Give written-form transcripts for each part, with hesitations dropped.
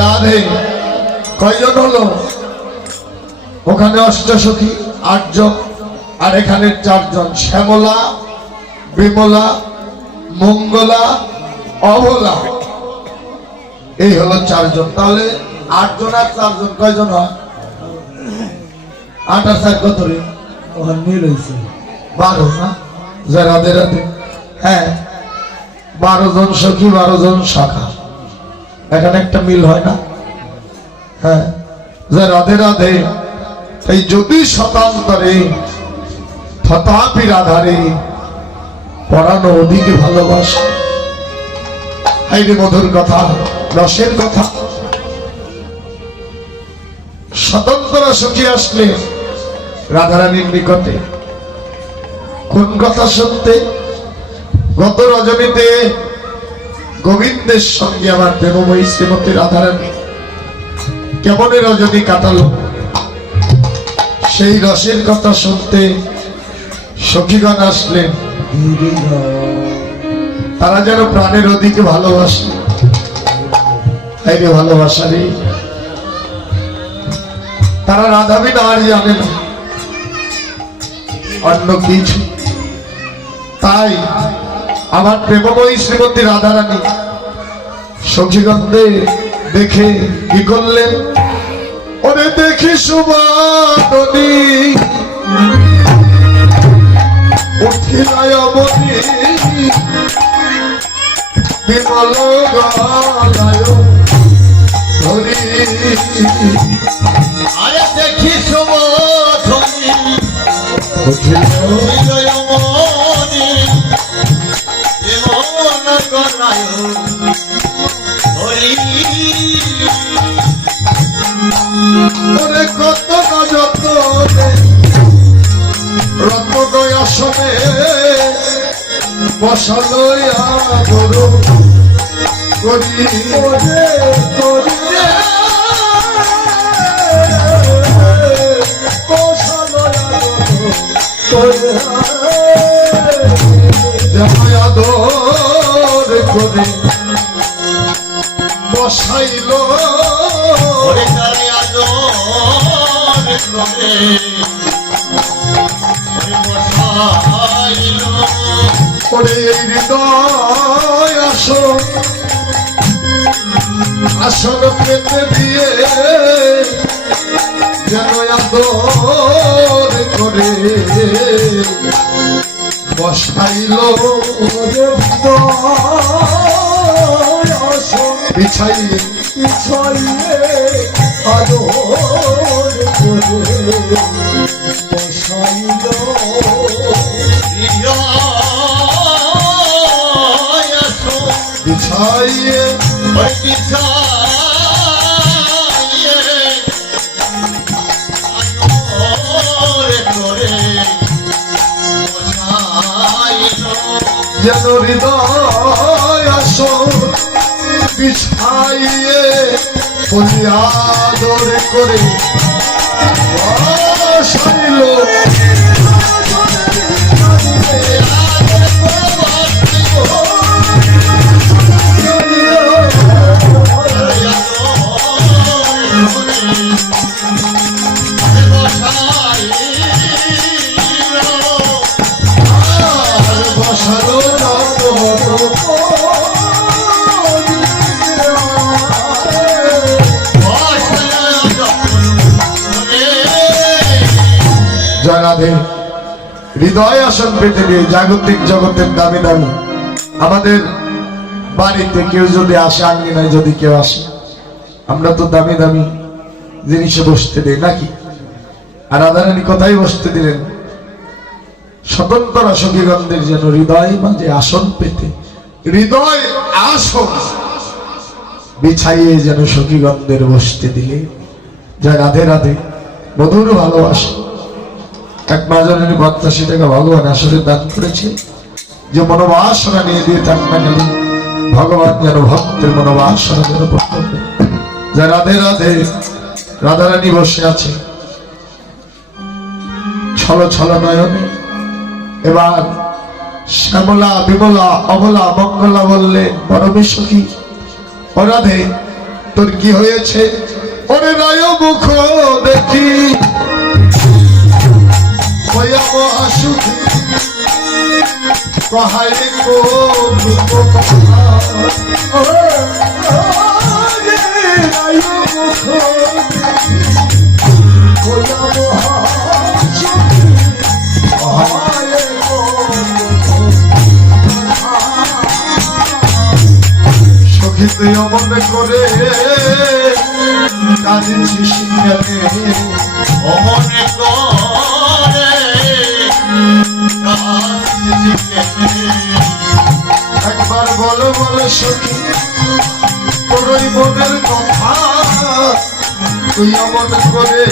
রাধে কয়জন হলো? ওখানে অষ্টসখী 8 জন, আর এখানে 4 জন, শ্যামলা, বিমলা, মঙ্গলা, অবলা, এই হলো 4 জন। তাহলে 8 জন আর 4 জন কয়জন হয়? 8 আর 4 কত রে? মিল হয়েছে 12 না? রাধে রাধে। হ্যাঁ, 12 জন সখী, 12 জন শাখা, এখানে একটা মিল হয় না? হ্যাঁ, রাধে রাধে। এই যদি শতান্তরে তথাপি রাধারে পরানো অধিক ভালোবাসা। হাইরে মধুর কথা, রসের কথা। স্বতন্ত্র সখী আসলে রাধারানীর নিকটে কোন কথা শুনতে? গত রজনীতে গোবিন্দের সঙ্গে আমার প্রেমময়ী শ্রীমতী রাধারানী কেমন রজনী কাটালো, সেই রসের কথা শুনতে সখীগণ আসলেন। তারা যেন প্রাণের অধিকে ভালোবাসে। ভালোবাসা রে, তারা রাধা বিনা আর জানে না অন্য কিছু। তাই আমার প্রেমময়ী শ্রীমতী রাধারানী সখীগণদের দেখে কি করলেন? ওরে দেখি সুবাদনী উঠিলায় অবনী বিমল গলায় ধরি। আরে দেখি সুবাদনী উঠিলায় অবনী বিমল গলায় ধরি। ওরে কত যতনে রত্নদয় আসনে বসালয়া বড় করি। ওরে করি বসালয়া আদর করে বসাইল। ওরে তারে আদর করে ওরে বসাইল। ওরে হৃদয় আসন আসন পেতে দিয়ে যেন আদর করে বসাইল। বিছাইয়ে বিছাইয়ে আদর করে বসাইল। বিছাইয়ে যেন হৃদয় আসন বিছাইয়ে বলি আদর করে বসাইল। জয় রাধে। হৃদয় আসন পেতে নিয়ে জাগতিক জগতের দামি দামি আমাদের বাড়িতে কেউ যদি আসে, আঙ্গিনায় যদি কেউ আসে, আমরা তো দামি দামি জিনিসে বসতে দিই নাকি? আর রাধারানী কোথায় বসতে দিলেন? স্বতন্ত্র সখীগণদের যেন হৃদয় মাঝে আসন পেতে, হৃদয় আসন বিছাইয়ে যেন সখীগণদের বসতে দিলে। জয় রাধে রাধে। মধুর ভালোবাসা। এক মাঝারের 82 টাকা ভগবান আসলে দান করেছে, যে মনোবাসনা নিয়ে দিয়ে থাক না গেল ভগবান যেন ভক্তের মনোবাসনা যেন পূর্ণ করে। জয় রাধে রাধে। রাধারানী বসে আছে ছল ছল নয়নে। এবার শ্যামলা বিমলা অবলা মঙ্গলা বললেন, পরমে সখী ও রাধে, তোর কি হয়েছে? ওরে রায় মুখ দেখি হইয়াব আসুখী, কহাই গো দুঃখ কথা। ওরে রায় মুখ দেখি হইয়াব আসুখী, কহাই গো দুঃখ কথা। সখী তুই অমন করে কাঁদিছিস কেনে? অমনে করে কাঁদিছিস কেনে? একবার বলো বলো সখী তোর ওই মনের কথা, তুই অমন করে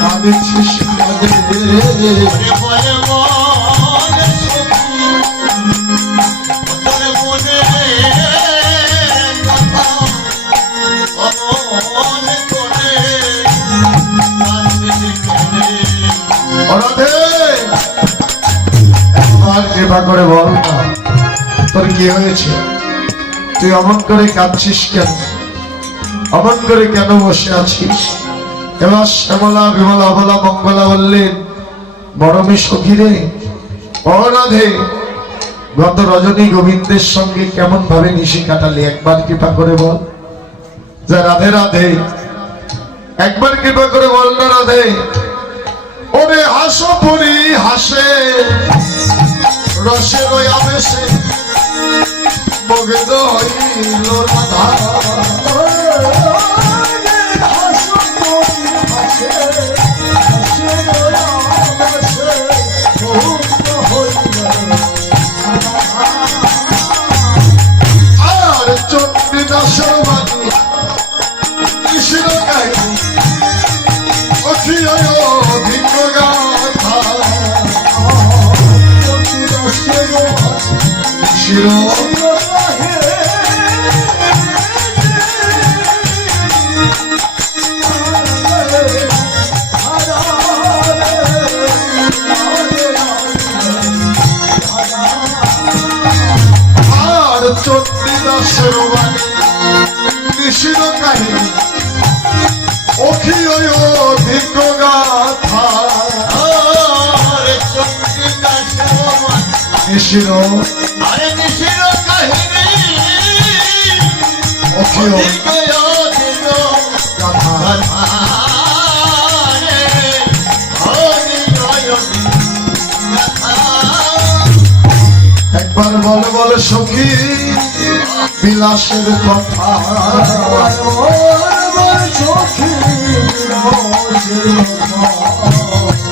কাঁদিছিস কেনে? ওরে বলে মনে সখী, তোর মনে কথা অমনে করে কাঁদিছিস কেনে? রাধে, একবার কৃপা করে বল না তোর কি হয়েছে? তুই অমন করে কাঁদছিস কেন? অমন করে কেন বসে আছিস? এবার শ্যামলা বিমলা অবলা মঙ্গলা বললেন, বরমে সখী রে, ও রাধে, গত রজনী গোবিন্দের সঙ্গে কেমন ভাবে নিশি কাটালি? একবার কৃপা করে বল। যা রাধে রাধে, একবার কৃপা করে বল না রাধে। ওরে হাসো পরি হাসে রসে রই আবেশে মগ্ন হইল রাধা। হাসো পরি হাসে রসে রই আবেশে মগ্ন হইল রাধা। আর চণ্ডীদাসের বাণী কৃষ্ণ কাহিনী অখিয় ভিন্ন গাথা। শির আর চণ্ডীদাসের বাণী কৃষ্ণ কাহিনী অখিয় ভিন্ন গাথা। আরে চণ্ডীদাসের বাণী, শির আরে নিশির কাহিনী অখিয় গাথা। একবার বলে বলে সখী বিলাসের কথা।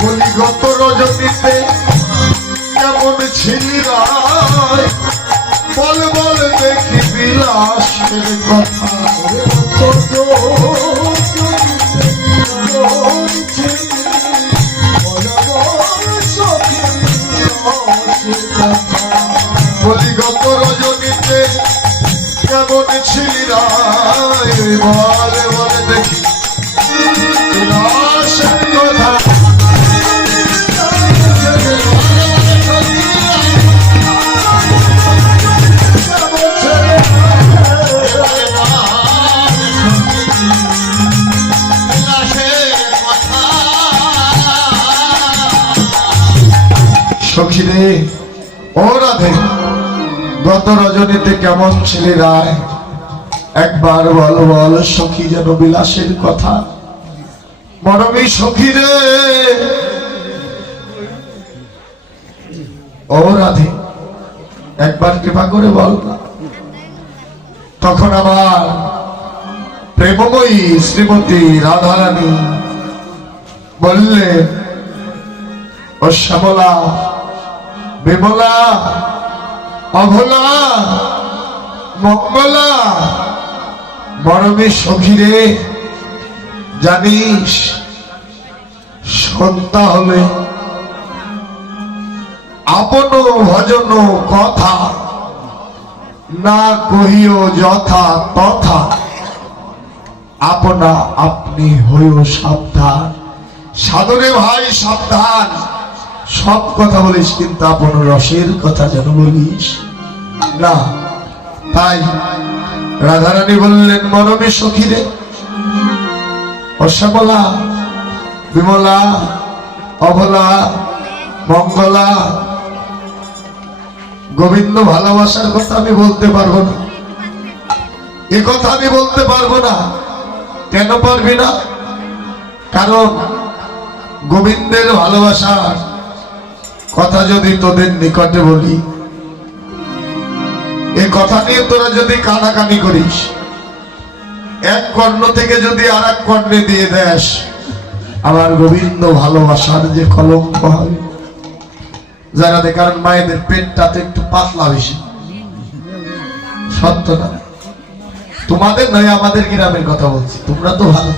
বলি গত রজনীতে কেমন ছিলি রায়? বল বল দেখি বিলাসের কথা। বলি গত রজনীতে কেমন ছিলি রায়? বলে বলে দেখি বিলাসের কথা। সখী রে, ও রাধে, গত রজনীতে কেমন ছিলি রায়? একবার বল বল সখী যেন বিলাসের কথা। মরমী সখী রে, ও রাধে, একবার কৃপা করে বল না। তখন আমার প্রেমময়ী শ্রীমতী রাধারানী বললেন, ও শ্যামলা বিমলা অভলা মঙ্গলা, মরমে সখী রে, জানিস সন্ধ্যা হলে আপন ভজন কথা না কহিও যথা তথা, আপনা আপনি হইও সাবধান। সাধনে ভাই সাবধান, সব কথা বলিস কিন্তু আপন রসের কথা যেন বলিস না। তাই রাধারানী বললেন, মরমে সখীরে, ও শ্যামলা, বিমলা, অবলা, মঙ্গলা, গোবিন্দ ভালোবাসার কথা আমি বলতে পারবো না। এ কথা আমি বলতে পারবো না। কেন পারবি না? কারণ গোবিন্দের ভালোবাসার কথা যদি তোদের নিকটে বলি, এ কথা নিয়ে তোরা যদি কানাকানি করিস, এক কর্ণ থেকে যদি আর এক কর্ণে দিয়ে দেস, আমার গোবিন্দ ভালোবাসার যে কলঙ্ক হবে। যারা কারণ মায়েদের পেটটা তো একটু পাতলা বেশি, সত্য না? তোমাদের নয়, আমাদের গ্রামের কথা বলছি। তোমরা তো ভালো,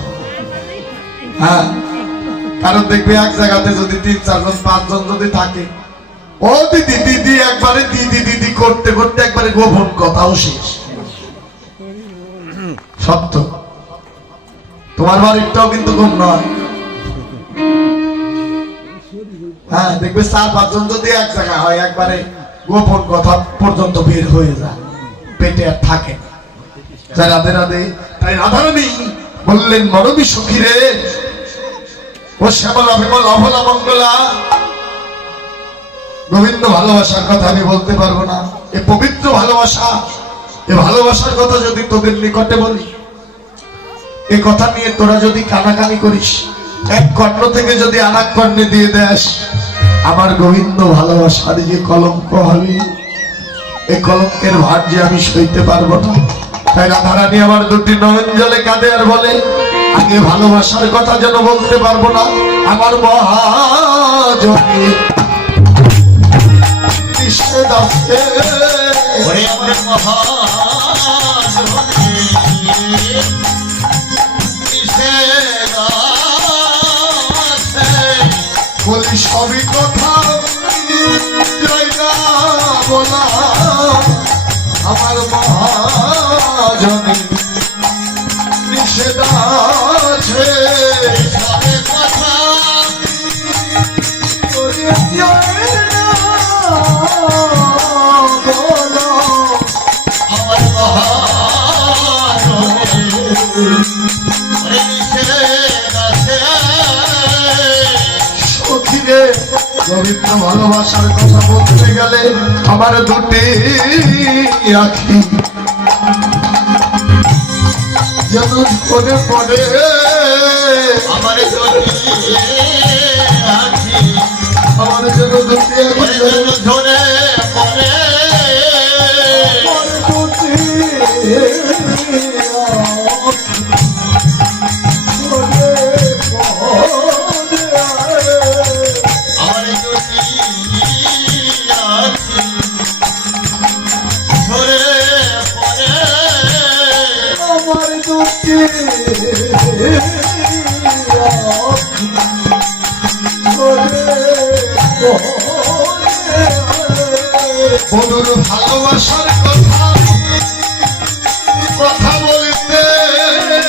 হ্যাঁ। কারণ দেখবে এক জায়গাতে যদি 3-4 জন 5 জন যদি থাকে, ও দিদি দিদি একবারে দিদি দিদি করতে করতে একবারে গোপন কথাও শেষ। সত্য। তোমার বাড়িটাও কিন্তু কম নয়। হ্যাঁ, দেখবে 4-5 জন যদি এক জায়গায় হয়, একবারে গোপন কথা পর্যন্ত বের হয়ে যায়, পেটে আর থাকে। রাধে রাধে। তাই রাধারানী বললেন, মরমী সখী রে, ও শ্যামলা, বিমলা, অবলা, মঙ্গলা, গোবিন্দ ভালোবাসার কথা আমি বলতে পারবো না। এ পবিত্র ভালোবাসা, এ ভালোবাসার কথা যদি তোদের নিকটে বলি, এ কথা নিয়ে তোরা যদি কানাকানি করিস, এক কর্ণ থেকে যদি আর এক কর্ণে দিয়ে দেস, আমার গোবিন্দ ভালোবাসার যে কলঙ্ক হবে, এই কলঙ্কের ভার যে আমি সইতে পারবো না। তাই রাধারানী আমার দুটি নয়ন জলে কাঁদে আর বলে, আগে ভালোবাসার কথা যেন বলতে পারবো না, আমার মহাজনী নিষেধ আছে। ওরে আমার মহাজনী নিষেধ আছে। বলি সবই কথা জয় না বলা, আমার মহাজনী নিষেধ আছে। সবে কথা আমার মহাজনী নিষেধ আছে। সখীরে, গোবিন্দ ভালোবাসার কথা বলতে গেলে আমার দুটি আখি যেন পড়ে পড়ে, আমার যদি আছি, আমার যেন দুটি আখি যেন ধরে পড়ে। আমার যদি আছি, ধরে পড়ে। আমার দুটি বন্ধুর ভালোবাসার কথা কথা বলতে গেলে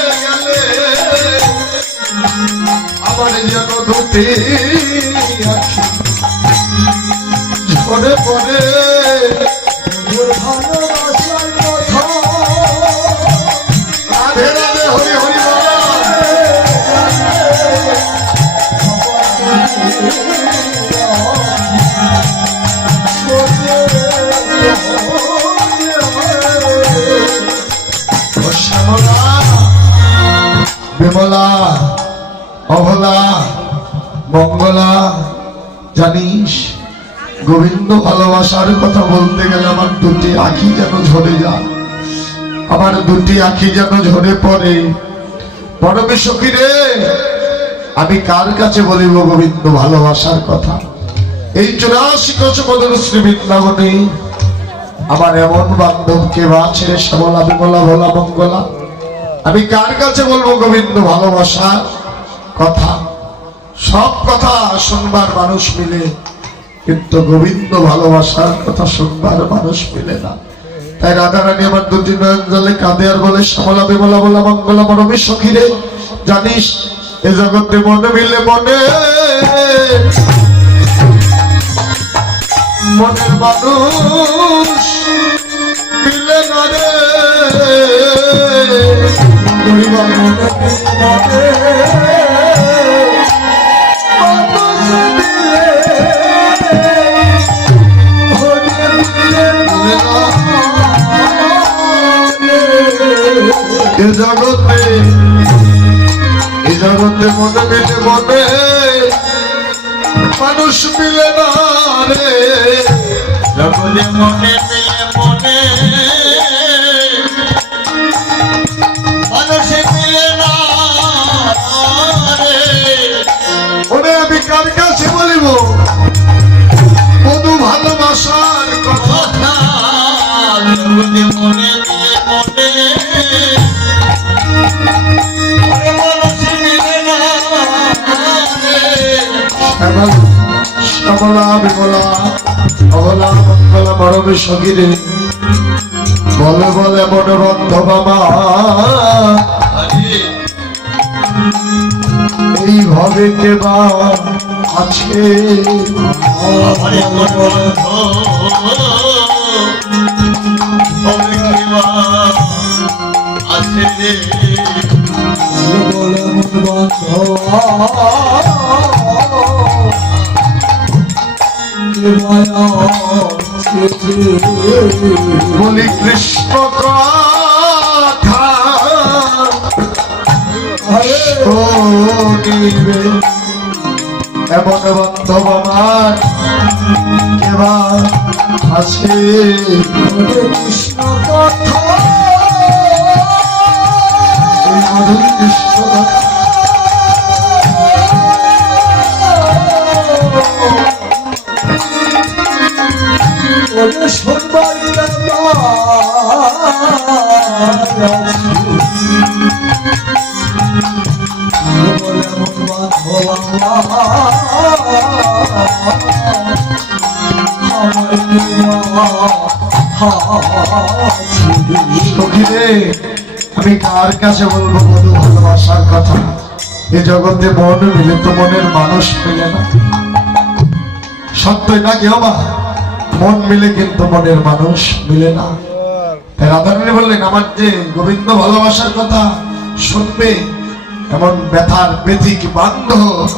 আমার যেন দুটি আখি ঝরে পড়ে। ভালোবাসার কথা রাধে রাধে, হরি হরি বল। শ্যামলা, বিমলা, অবলা, মঙ্গলা, জানিস গোবিন্দ ভালোবাসার কথা বলতে গেলে আমার দুটি আখি যেন ঝরে যায়, আমার দুটি আখি যেন ঝরে পড়ে। পরমে সখী রে, আমি কার কাছে বলিব গোবিন্দ ভালোবাসার কথা? এই 84 কোটি মধুর শ্রী বৃন্দাবনে আমার এমন বান্ধব কে বা ছেড়ে শ্যামলা, বিমলা, ভোলা, মঙ্গলা, আমি কার কাছে বলবো গোবিন্দ ভালোবাসার কথা? সব কথা শুনবার মানুষ মিলে, কিন্তু গোবিন্দ ভালোবাসার কথা শুনবার মানুষ মিলে না। তাই রাধারানী আমার দুটি নয়ন জলে কাঁদে আর বলে, শ্যামলা, বিমলা, ভোলা, মঙ্গলা, মরমী সখী রে, জানিস এ জগতে মনে মিলে মনে মনের মানুষ মিলে না রে পরিবার মনে জগতে এই জগতে মনে মিলে মনে মানুষ মিলে না রে জগতে মনে মিলে মনে মানুষ মিলে না রে। ওরে আমি কার কাছে বলিব মধু ভালোবাসার কথা জগতে মনে মিলে মনে মানুষ মিলে না রে। শ্যামলা বিমলা অবলা মঙ্গলা মরমে সগিরে বলে বলে মনোরন্ধ বাবা এইভাবে কেবা আছে আমারে বন্ধ হবে কিবা আছে রে। বলে মন বন্ধ বলি কৃষ্ণ কথা শোনিবে এমন বান্ধব আমার কেবা আছে কৃষ্ণ কথা মধুর কৃষ্ণ কথা আমি কার কাছে বলবো মধু ভালোবাসার কথা এ জগতে মন মিলে তো মনের মানুষ মিলে না সত্যই না কেউ বা মন মিলে কিন্তু মনের মানুষ মিলে না তাই রাধারানী বললেন আমার যে গোবিন্দ ভালোবাসার কথা শুনবে এমন ব্যথার ব্যথিক বান্ধব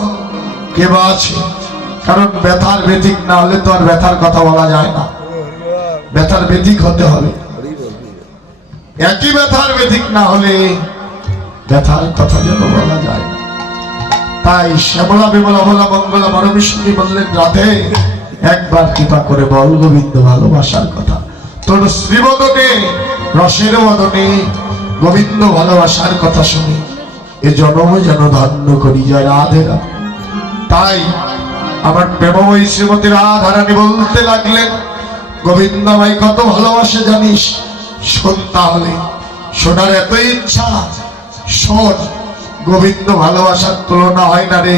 কে বা আছে কারণ ব্যথার ব্যথিক না হলে তো আর ব্যথার কথা বলা যায় না ব্যথার ব্যথিক হতে হবে একই ব্যথার ব্যথিক না হলে ব্যথার কথা যেন বলা যায় না তাই শ্যামলা বিমলা বলা মঙ্গলা মরমিষ্ণী বললেন রাধে একবার কৃপা করে বল গোবিন্দ ভালোবাসার কথা তোর শ্রীবদনে রসের বদনে গোবিন্দ ভালোবাসার কথা শুনি এ জন্ম যেন ধন্য করি যায় রাধে রাধে। তাই আমার প্রেমময়ী শ্রীমতী রাধারানী বলতে লাগলেন গোবিন্দ ভাই কত ভালোবাসে জানিস শোন তাহলে শোনার এত ইচ্ছা শোন গোবিন্দ ভালোবাসার তুলনা হয় না রে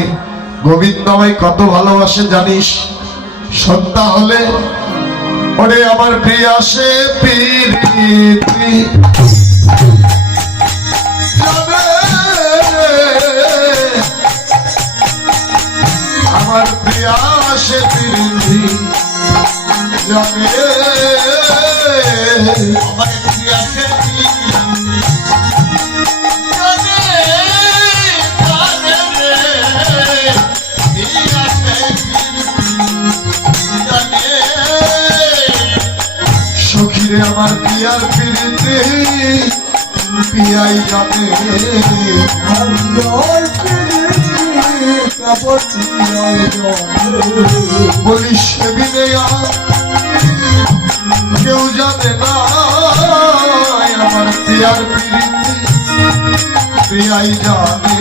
গোবিন্দ ভাই কত ভালোবাসে জানিস শোন তাহলে ওরে আমার প্রিয়া সে প্রীতি আমার প্রিয়া সে প্রীতি জানে আমার প্রিয়াসে সখীরে আমার পিয়ার প্রীতি পিয়াই জানে বলি সে বিনয়া কেউ জানে না আমার পিয়ার প্রীতি পিয়াই জানে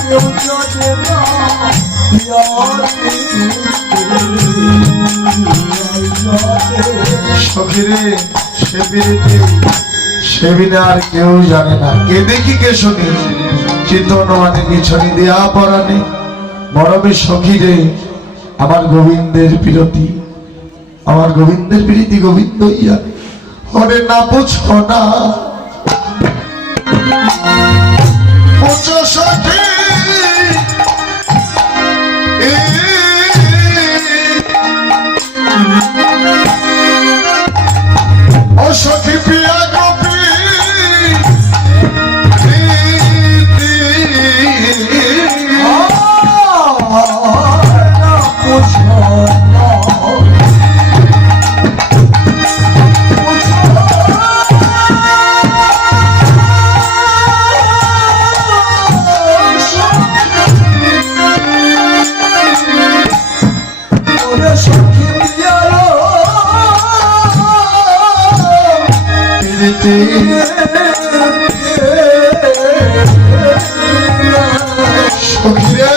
কেউ জানে না সখীরে সে প্রীতি সে বিনা আর কেউ জানে না কে দেখি কে শুনি চিন্তন মানে পিছনে দেয়া পরানে মরমে সখীরে আমার গোবিন্দের প্রীতি আমার গোবিন্দের প্রীতি গোবিন্দ ইয়া হরে না বুঝো না বুঝো সখী পেতে সখীরে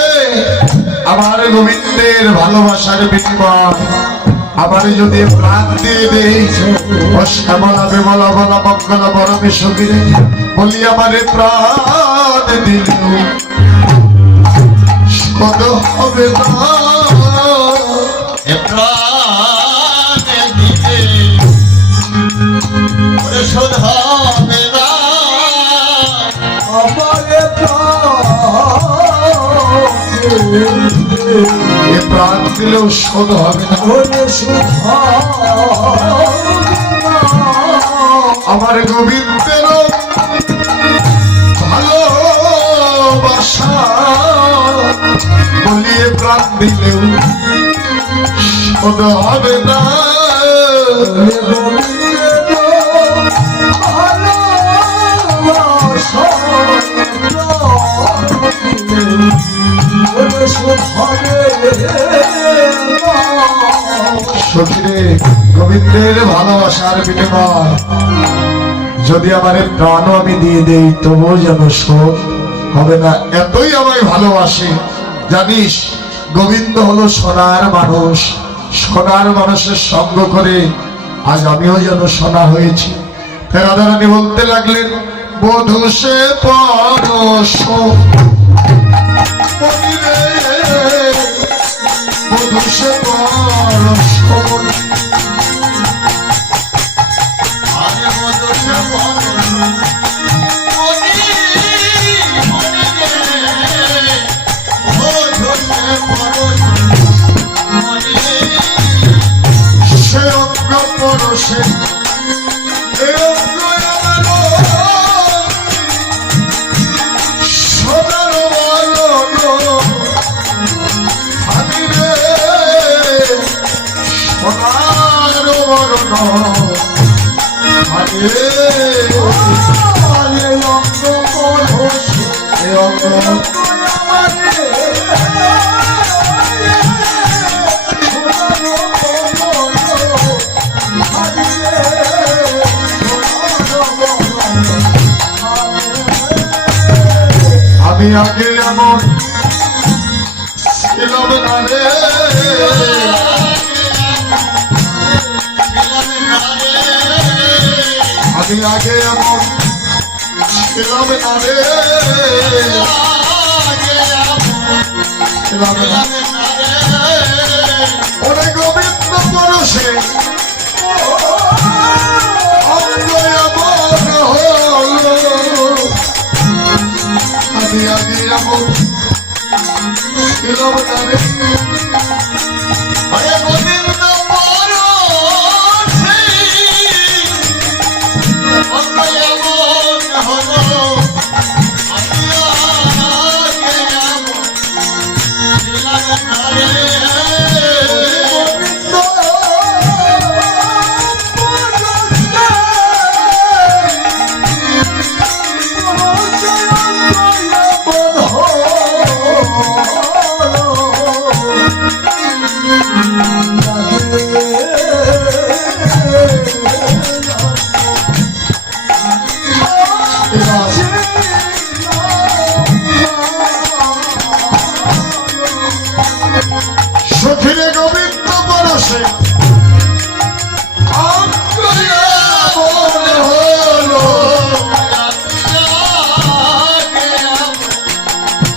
আমার গোবিন্দের ভালোবাসার বিনিময় আমারে যদি প্রাণ দিয়ে দেই ও শ্যামলা বিমলা বলা মঙ্গলা বরমে সখীরে বলি আমারে প্রাণ দিলেও শোধ হবে না এ প্রাণে দিতে ওরে শোধ হবে না আমারে এ প্রাণ দিলেও শোধ হবে না আমার গোবিন্দের ভালোবাসা বলিয়ে প্রাণ দিলেও শোধ হবে না সখীরে গোবিন্দের ভালোবাসার বিনিময় যদি আমার প্রাণও আমি দিয়ে দেই তবুও যেন শোধ হবে না এতই আমায় ভালোবাসে জানিস গোবিন্দ হলো সোনার মানুষ সোনার মানুষের সঙ্গ করে আজ আমিও যেন সোনা হয়েছি রাধারানী বলতে লাগলেন বধূ সে পরশ বধূ সে পরশ আরে মধুর পরশ মনি মনি রে মধুর পরশ মনি সে অঙ্গ পরশে এ অঙ্গ সোনার বরণ আমি রে সোনার বরণ আমি অঙ্গ পরশে এ অঙ্গ আমি আগে এমন ছিলাম না রে আমি আগে এমন ছিলাম না রে ছিলাম না ওরে গোবিন্দ পরশে অঙ্গ এমন হলো আমি আগে এমন ছিলাম না রে আরে গোবিন্দ পরশে অঙ্গ এমন হলো আমি আগে এমন ছিলাম না রে সখীরে গোবিন্দ পরশে অঙ্গ এমন হলো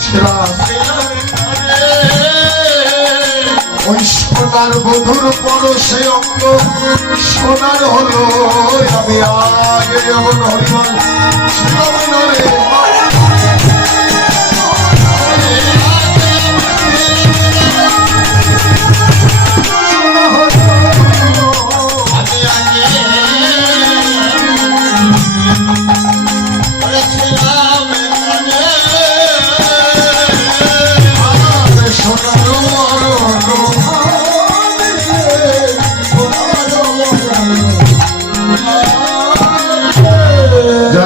ছিলাম ওই সোনার বধুর পরশে অঙ্গ সোনার হলো আমি আগে এমন হরিবল ছিলাম না রে আমি আগে করেছিলাম সোনার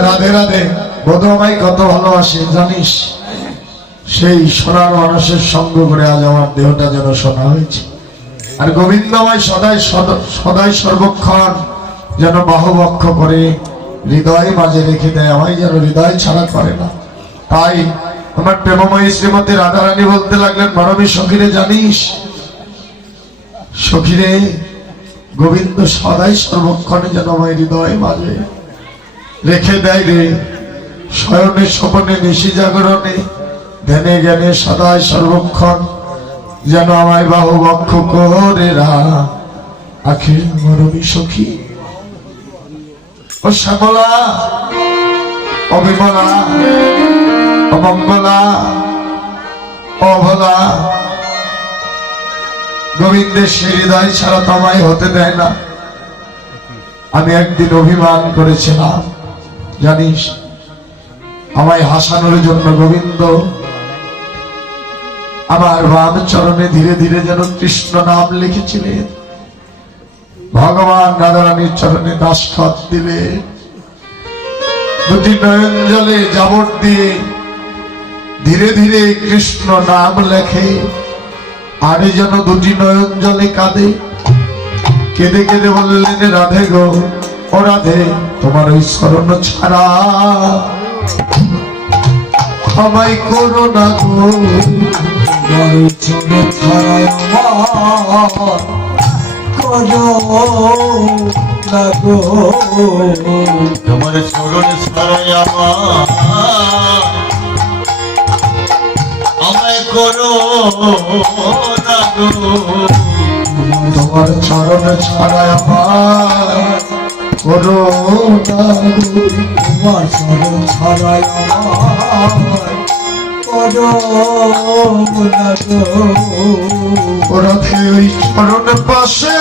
রাধে রাধে বধূ আমায় কত ভালোবাসে জানিস সেই সোনার মানুষের সঙ্গ করে আজ আমার দেহটা যেন সোনা হয়েছে আর গোবিন্দ আমায় সদাই সদাই সর্বক্ষণ যেন বাহুবক্ষ করে হৃদয় মাঝে রেখে দেয়, আমায় যেন হৃদয় ছাড়া করে না। তাই আমার প্রেমময়ী শ্রীমতী রাধারানী বলতে লাগলেন, মানবী সখীরে জানিস, সখীরে গোবিন্দ সদাই সর্বক্ষণে যেন আমায় হৃদয় মাঝে রেখে দেয় রে। শয়নে স্বপনে নিশি জাগরণে ধ্যানে জ্ঞানে সদাই সর্বক্ষণ যেন আমায় বাহু বক্ষ করে আখির মরবী সখী। ও শ্যামলা, অবিমলা, অমঙ্গলা, অভলা, গোবিন্দের সে হৃদয় ছাড়া তোমায় হতে দেয় না। আমি একদিন অভিমান করেছিলাম, জানিস, আমায় হাসানোর জন্য গোবিন্দ আমার বাম চরণে ধীরে ধীরে যেন কৃষ্ণ নাম লিখেছিলেন। ভগবান রাধারানীর চরণে দাসখত দিলে, দুটি নয়ন জলে জাবট দিয়ে ধীরে ধীরে কৃষ্ণ নাম লেখে। আরে যেন দুটি নয়ন জলে কাঁদে, কেঁদে কেঁদে বললেন, রাধে গো, ও রাধে, তোমার ওই স্মরণ ছাড়া আমায় করো না গো, তোমার চরণ ছাড়াই আমায় করো না গো, তোমার চরণ ছাড়া আমায় করো না গো, তোমার চরণ ছাড়া আমায় করো না গো। ওরা ওই চরণ পাশে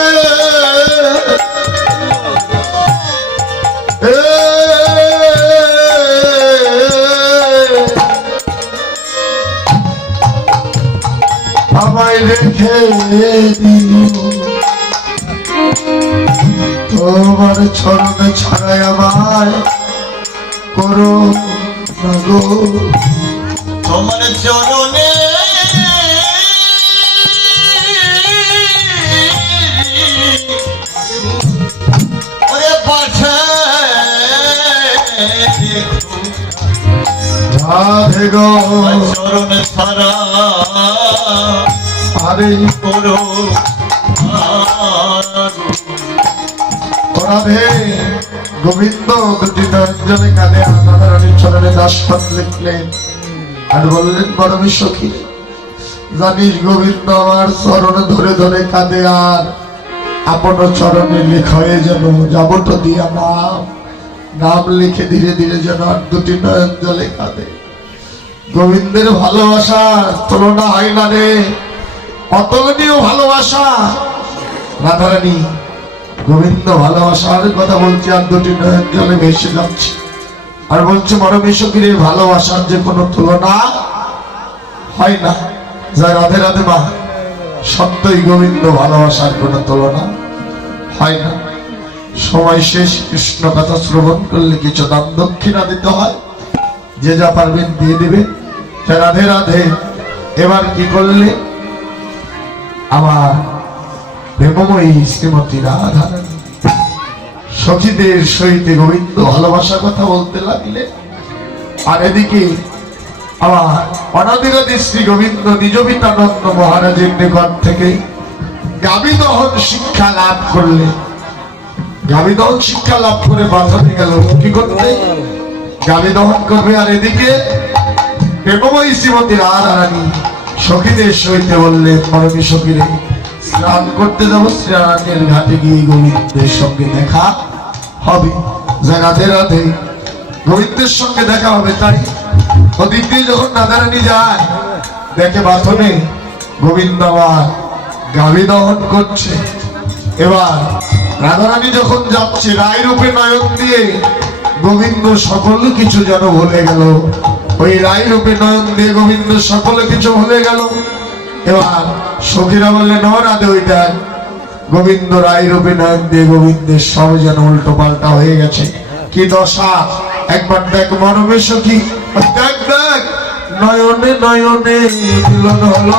আমায় রেখে দিও, তোমার চরণ ছাড়াই আমায় করো না গো। তোমার চরণে ওরে পাশে রাধে গো, চরণ ছাড়া আরে করো রাধে। গোবিন্দ দুটি নয়নজলে কাঁদে রাধারানীর চরণে দাসখত লিখলেন আর বললেন, পরমী সখী, জানিস গোবিন্দ আমার চরণ ধরে ধরে কাঁদে, আর আপন চরণে লেখয়ে যেন যাবট দিয়া নাম লিখে ধীরে ধীরে যেন আর দুটি নয়ন জলে কাঁদে। গোবিন্দের ভালোবাসার তুলনা হয় না রে, অতুলনীয় ভালোবাসা। রাধারানী গোবিন্দ ভালোবাসার কথা বলছে, আর দুটি নয়ন জলে ভেসে যাচ্ছে, আর বলছে, মরমী সখীর ভালোবাসার যে কোনো তুলনা হয় না। যা রাধে রাধে মা, সত্যই গোবিন্দ ভালোবাসার কোনো তুলনা হয় না। সময় শেষ, কৃষ্ণ কথা শ্রবণ করলে কিছু দান দক্ষিণা দিতে হয়, যে যা পারবেন দিয়ে দেবেন। রাধে রাধে। এবার কি করলে, আমার প্রেমময়ী শ্রীমতী রাধারানী সখীদের সহিত গোবিন্দ ভালোবাসার কথা বলতে লাগলে, আর এদিকে আমার অনাদিরাদি শ্রী গোবিন্দ নিজ পিতানন্দ মহারাজের নিকট থেকে গাভী দহন শিক্ষা লাভ করলে। গাভী দহন শিক্ষা লাভ করে বাঁচাতে গেল কি করতে, গাভী দহন করবে। আর এদিকে প্রেমময়ী শ্রীমতী রাধারানী সখীদের সহিত বললেন, পরমী সখীরে, স্নান করতে যাবো, স্নানের ঘাটে গিয়ে গোবিন্দের সঙ্গে দেখা হবে। যা রাধে রাধে, গোবিন্দের সঙ্গে দেখা হবে। তাই ওদিক দিয়ে যখন রাধারানী যায়, দেখে বাথনে গোবিন্দ আবার গাভী দহন করছে। এবার রাধারানী যখন যাচ্ছে, রায় রূপে নয়ন দিয়ে গোবিন্দ সকল কিছু যেন ভুলে গেল। ওই রায় রূপে নয়ন দিয়ে গোবিন্দ সকল কিছু ভুলে গেল। এবার সখীরা বললেন, ও রাধে, ওইটা গোবিন্দ রায় রূপে নয়ন দিয়ে গোবিন্দের সব যেন উল্টো পাল্টা হয়ে গেছে। কি দশা একবার দেখ মরমে সখী, দেখ দেখ, নয়নে নয়নে মিলন হলো,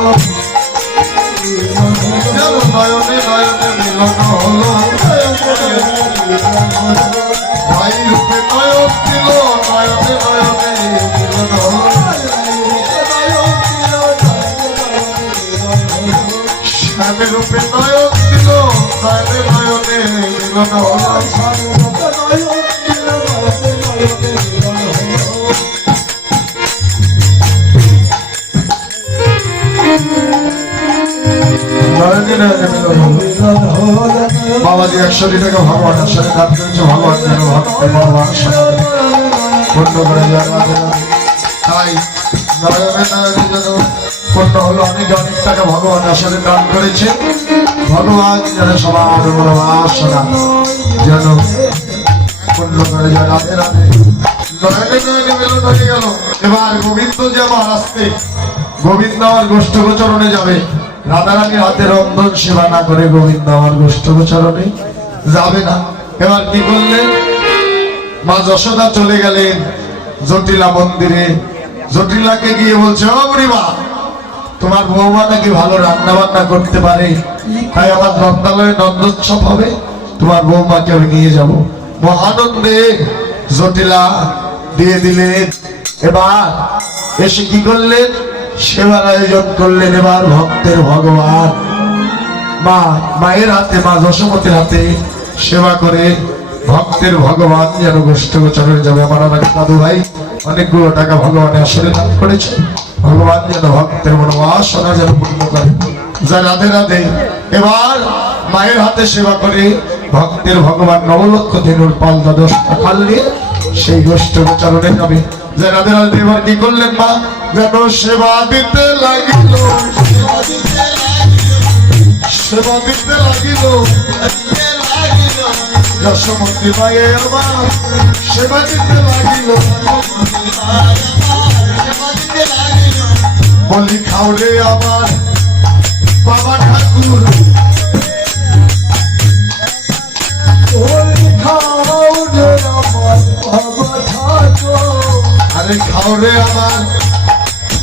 নয়নে নয়নে মিলন হলো, রায় রূপে রূপে নয়ন দিল নয়নে নয়নে মিলন নয়নে নয়নে মিলন বাবাজি 100 টাকা ভগবানের সাথে দান করেছে ভগবান যেন ভক্তের ভগবান পূর্ণ করে যায় তাই নয়নে নয়নে যেন পূর্ণ হলো অনেক অনেক টাকা ভগবান আসলে দান করেছে ভগবান যেন সবার মনোবাসনা যেন পূর্ণ করে যায় রাধে রাধে নয়নে নয়নে মিলন হয়ে গেল এবার গোবিন্দ যে আমার আসতে গোবিন্দ আমার গোষ্ঠগোচরণে যাবে রাধারানীর হাতে রন্ধন সেবা না করে গোবিন্দ আমার গোষ্ঠগোচরণে যাবে না এবার কি করলেন মা যশোদা চলে গেলেন জটিলা মন্দিরে জটিলাকে গিয়ে বলছে ও বুড়িমা তোমার বৌমা নাকি ভালো রান্না বান্না করতে পারে তাই আমার নন্দালয়ে নন্দোৎসব হবে তোমার বৌমাকে আমি নিয়ে যাব মহানন্দে জটিলা দিয়ে দিলেন এবার এসে কি করলেন সেবার আয়োজন করলেন এবার ভক্তের ভগবান মা মায়ের হাতে মা যশোমতীর হাতে সেবা করে ভক্তের ভগবান যেন গোষ্ঠগোচরে যাবে আমার অনেক দাদু ভাই অনেকগুলো টাকা ভগবানের আসলে দান করেছে ভগবান যেন ভক্তের মনোবাসনা যেন পূর্ণ করে যা রাধে রাধে এবার মায়ের হাতে সেবা করে ভক্তের ভগবান নবলক্ষ ধেনুর পাল দ্বাদশ খাল নিয়ে সেই গোষ্ঠগোচরণে যাবে যা রাধে রাধে এবার কি করলেন মা যেন সেবা দিতে লাগিল সেবা দিতে লাগিল যশোমতী মায়ে আমার সেবা দিতে লাগিল বলি খাওরে আমার বাবা ঠাকুর আরে খাওরে আমার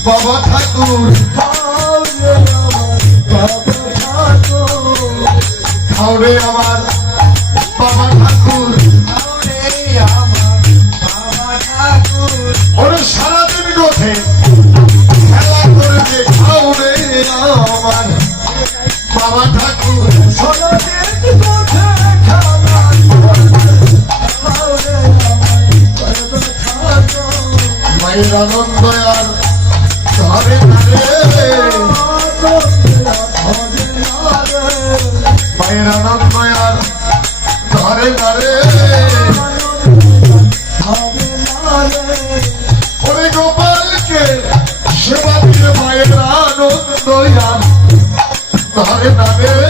বাবা ঠাকুর খাওরে আমার বাবা ঠাকুর ওরে সারাদিন গোথে খেলা করে যে খাওরে আমার বাবা ঠাকুর মায়ের আনন্দ আর ধরে মায়ের আনন্দ আর ধরে ধরে ওরে গোপালকে সেবা দিয়ে মায়ের আনন্দ আর ধরে ধরে